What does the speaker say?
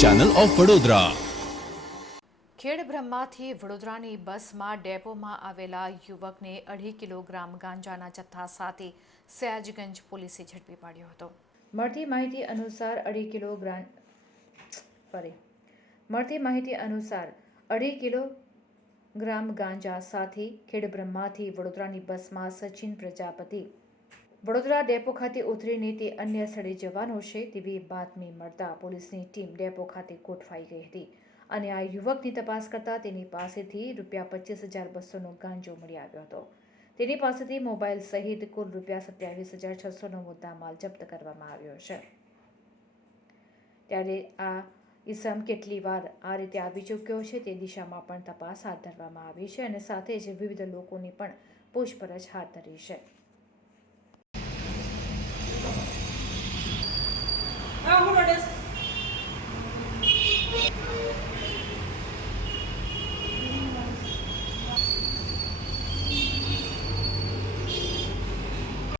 Channel of Vadodara ખેડ બ્રહ્માથી વડોદરાની બસમાં ડેપોમાં આવેલા યુવકને અઢી કિલોગ્રામ ગાંજાના જથ્થા સાથે સયાજગંજ પોલીસે ઝડપી પાડ્યો હતો. મળતી માહિતી અનુસાર અઢી કિલોગ્રામ ફરી મળતી માહિતી અનુસાર અઢી કિલો ગ્રામ ગાંજા સાથે ખેડ બ્રહ્માથી વડોદરાની બસમાં સચિન પ્રજાપતિ વડોદરા ડેપો ખાતે ઉતરીને તે અન્ય સ્થળે જવાનો છે તેવી બાતમી મળતા પોલીસની ટીમ ડેપો ખાતે ગોઠવાઈ ગઈ હતી અને આ યુવકની તપાસ કરતા તેની પાસેથી રૂપિયા પચીસ હજાર બસોનો ગાંજો મળી આવ્યો હતો. તેની પાસેથી મોબાઈલ સહિત કુલ રૂપિયા સત્યાવીસ હજાર છસોનો મુદ્દામાલ જપ્ત કરવામાં આવ્યો છે. ત્યારે આ ઇસમ કેટલી વાર આ રીતે આવી ચૂક્યો છે તે દિશામાં પણ તપાસ હાથ ધરવામાં આવી છે અને સાથે જ વિવિધ લોકોની પણ પૂછપરછ હાથ ધરી છે. Vámonos.